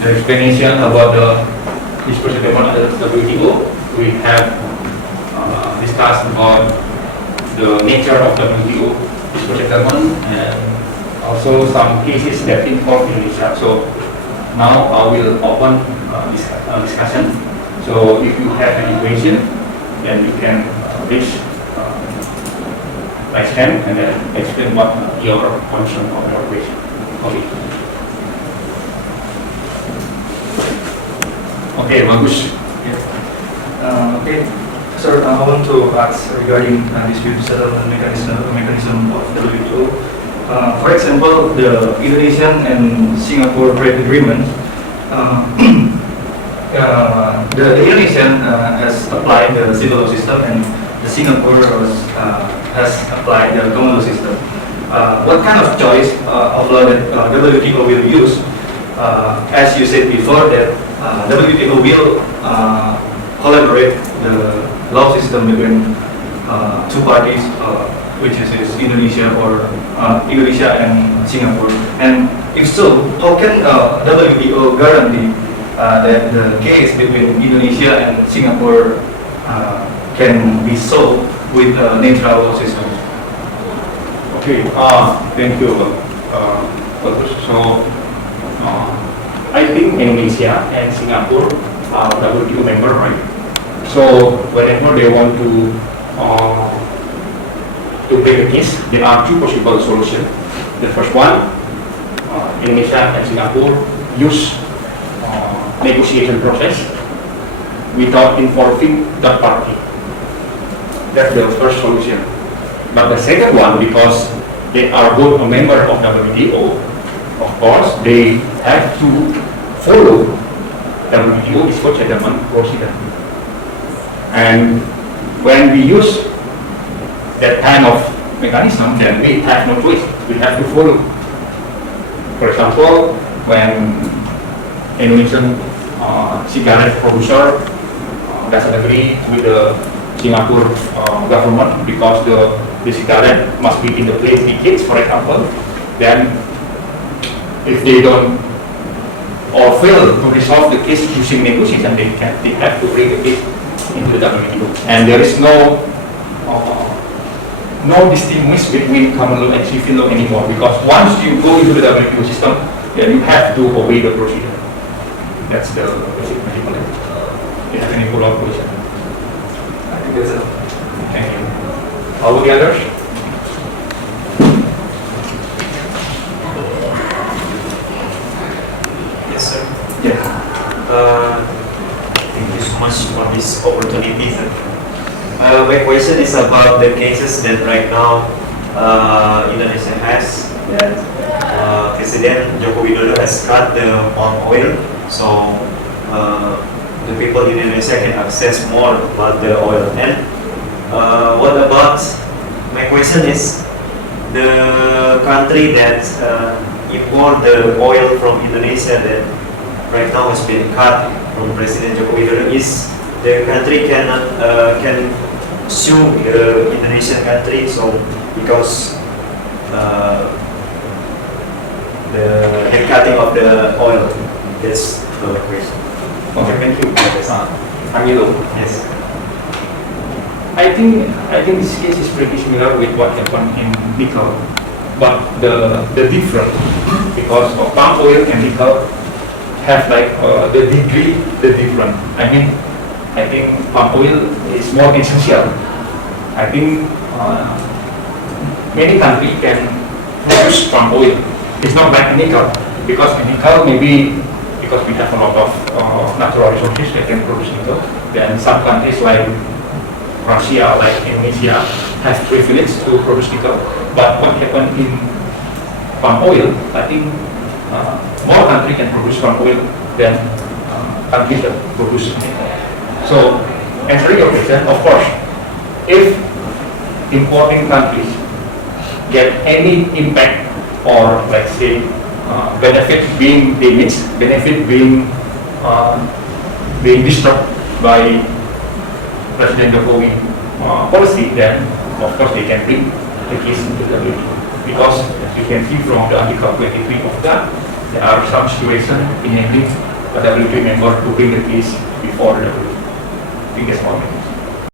the explanation about the dispute settlement under WTO. We have discussed about the nature of WTO dispute settlement and also some cases that involve Indonesia. So now I will open this discussion. So if you have any question, then you can raise hand and then explain what your concern or your question. Okay. Okay, bagus. Okay, sir, I want to ask regarding dispute settlement mechanism of WTO. For example, the Indonesian and Singapore trade agreement. The Indonesian has applied the single law system, and the Singapore has applied the common law system. What kind of choice of law that WTO will use? As you said before, that WTO will collaborate the law system between two parties, which is Indonesia or Indonesia and Singapore. And if so, how can WTO guarantee that the case between Indonesia and Singapore can be solved with a neutral law system? Okay, thank you. Bagus. So, I think Indonesia and Singapore are WTO member, right? So, whenever they want to take a case, there are two possible solutions. The first one, Indonesia and Singapore use negotiation process without involving third party. That's the first solution. But the second one, because they are both a member of WTO, of course, they have to follow WTO dispute settlement procedure. And when we use that kind of mechanism, then we have no choice. We have to follow. For example, when Indonesian cigarette producer doesn't agree with the Singapore government because the cigarette must be in the place decades, for example, then if they don't or fail to resolve the case using negotiation, they have to bring the case into the WTO. And there is no distinguish between common law and civil law anymore, because once you go into the WTO system, then you have to obey the procedure. That's the basic principle. Do you have any follow-up question? I think that's it. Thank you. All the others? Yes, sir. Yeah. Thank you so much for this opportunity, sir. My question is about the cases that right now Indonesia has. That President Joko Widodo has cut the palm oil, so the people in Indonesia can access more about the oil. And what about, my question is, the country that import the oil from Indonesia that right now has been cut from President Joko Widodo, is the country can sue the Indonesian country, so because the cutting of the oil. That's the question. Okay, thank you. Angelo. Yes. I think this case is pretty similar with what happened in nickel, but the difference, because of palm oil and nickel have like the degree, the different. I think palm oil is more essential. I think many countries can produce palm oil. It's not like nickel, because in nickel maybe because we have a lot of natural resources that can produce nickel. Then some countries like Russia, like Indonesia, have privilege to produce nickel. But what happened in palm oil, I think more countries can produce palm oil than countries that produce nickel. So, answering your question, of course, if importing countries get any impact or let's say benefit being damaged, benefit being disturbed by President Jokowi policy, then of course they can bring the case into the WTO. Because as you can see from the Article 23 of that, there are some situations enabling a WP member to bring the case before the biggest moment.